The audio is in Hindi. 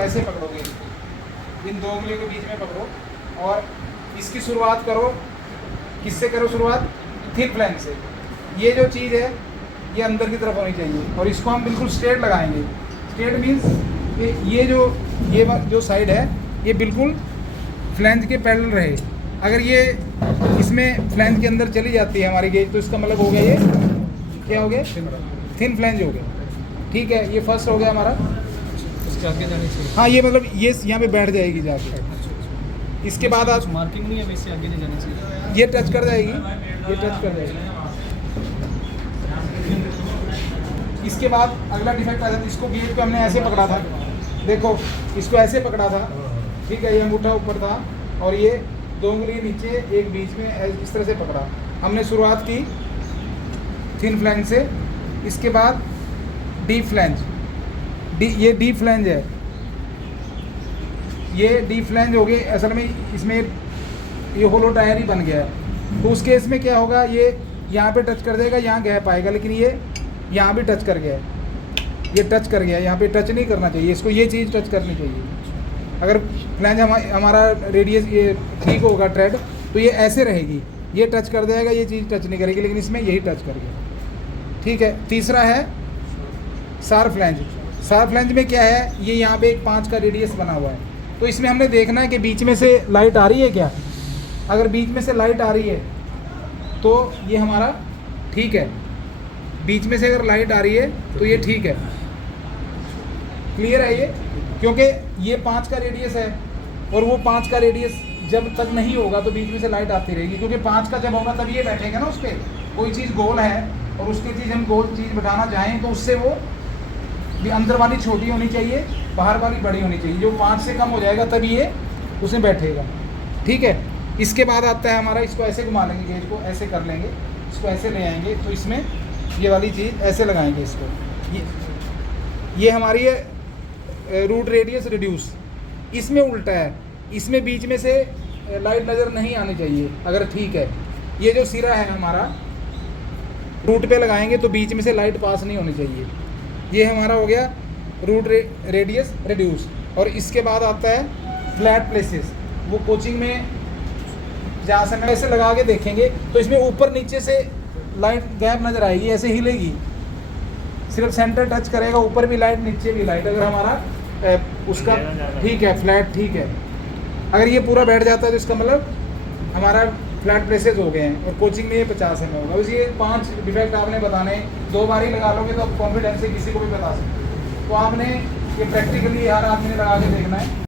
ऐसे पकड़ोगे, इन दो उंगलियों के बीच में पकड़ो और इसकी शुरुआत करो। किससे करो शुरुआत? थिन फ्लैंज से। ये जो चीज़ है ये अंदर की तरफ होनी चाहिए और इसको हम बिल्कुल स्ट्रेट लगाएंगे। स्ट्रेट मीन्स ये जो साइड है ये बिल्कुल फ्लैंज के पैरेलल रहे। अगर ये इसमें फ्लैंज के अंदर चली जाती है हमारी गेज तो इसका मतलब हो गया ये क्या हो गया? थिन फ्लैंज हो गया। ठीक है, ये फर्स्ट हो गया हमारा। उसके आगे जाने चाहिए। हाँ, ये मतलब ये यहाँ पे बैठ जाएगी जाके। इसके बाद आप मार्किंग नहीं है, वैसे आगे नहीं जाना चाहिए। ये टच कर जाएगी, ये टच कर जाएगी। इसके बाद अगला डिफेक्ट आ जाता है। इसको गेज को हमने ऐसे पकड़ा था, देखो इसको ऐसे पकड़ा था, ठीक है, ये अंगूठा ऊपर था और ये दो उंगली नीचे एक बीच में इस तरह से पकड़ा। हमने शुरुआत की थिन फ्लैंज से, इसके बाद डीप फ्लैंज। ये डीप फ्लैंज है, ये डीप फ्लैंज हो गई। असल में इसमें ये होलो टायर ही बन गया है। तो उस केस में क्या होगा, ये यहाँ पे टच कर देगा, यहाँ गैप आएगा, लेकिन ये यहाँ भी टच कर गया है, ये टच कर गया है, यहाँ पे टच नहीं करना चाहिए इसको, ये चीज़ टच करनी चाहिए। अगर फ्लैंज हमारा रेडियस ये ठीक होगा ट्रेड तो ये ऐसे रहेगी, ये टच कर देगा, ये चीज़ टच नहीं करेगी, लेकिन इसमें यही टच कर गया। ठीक है, तीसरा है शार्प फ्लैंज। शार्प फ्लैंज में क्या है, ये यहाँ पे एक 5 का रेडियस बना हुआ है, तो इसमें हमने देखना है कि बीच में से लाइट आ रही है क्या। अगर बीच में से लाइट आ रही है तो ये हमारा ठीक है, बीच में से अगर लाइट आ रही है तो ये ठीक है। क्लियर है ये? क्योंकि ये 5 का रेडियस है और वो 5 का रेडियस जब तक नहीं होगा तो बीच में से लाइट आती रहेगी, क्योंकि 5 का जब होगा तब ये बैठेगा ना उस पर। कोई चीज़ गोल है और उसकी चीज़ हम गोल चीज़ बैठाना चाहें तो उससे वो भी अंदर वाली छोटी होनी चाहिए, बाहर वाली बड़ी होनी चाहिए। जो 5 से कम हो जाएगा तभी ये उसमें बैठेगा। ठीक है, इसके बाद आता है हमारा, इसको ऐसे घुमा लेंगे, गेज को ऐसे कर लेंगे, इसको ऐसे ले आएंगे तो इसमें ये वाली चीज़ ऐसे लगाएंगे इसको। ये हमारी है रूट रेडियस रिड्यूस। इसमें उल्टा है, इसमें बीच में से लाइट नज़र नहीं आनी चाहिए अगर ठीक है। ये जो सिरा है हमारा रूट पे लगाएंगे तो बीच में से लाइट पास नहीं होनी चाहिए। ये हमारा हो गया रूट रेडियस रिड्यूस। और इसके बाद आता है फ्लैट प्लेसेस। वो कोचिंग में जहाँ से मैं ऐसे लगा के देखेंगे तो इसमें ऊपर नीचे से लाइट गैप नज़र आएगी, ऐसे हिलेगी, सिर्फ सेंटर टच करेगा, ऊपर भी लाइट नीचे भी लाइट। अगर हमारा उसका ठीक है, फ्लैट ठीक है। अगर ये पूरा बैठ जाता है तो इसका मतलब हमारा फ्लैट प्लेसेस हो गए हैं और कोचिंग में ये 50 में होगा। बस ये 5 डिफेक्ट आपने बताने, 2 बार ही लगा लोगे तो आप कॉन्फिडेंस से किसी को भी बता सकते हो। तो आपने ये प्रैक्टिकली हर आदमी ने लगा के देखना है।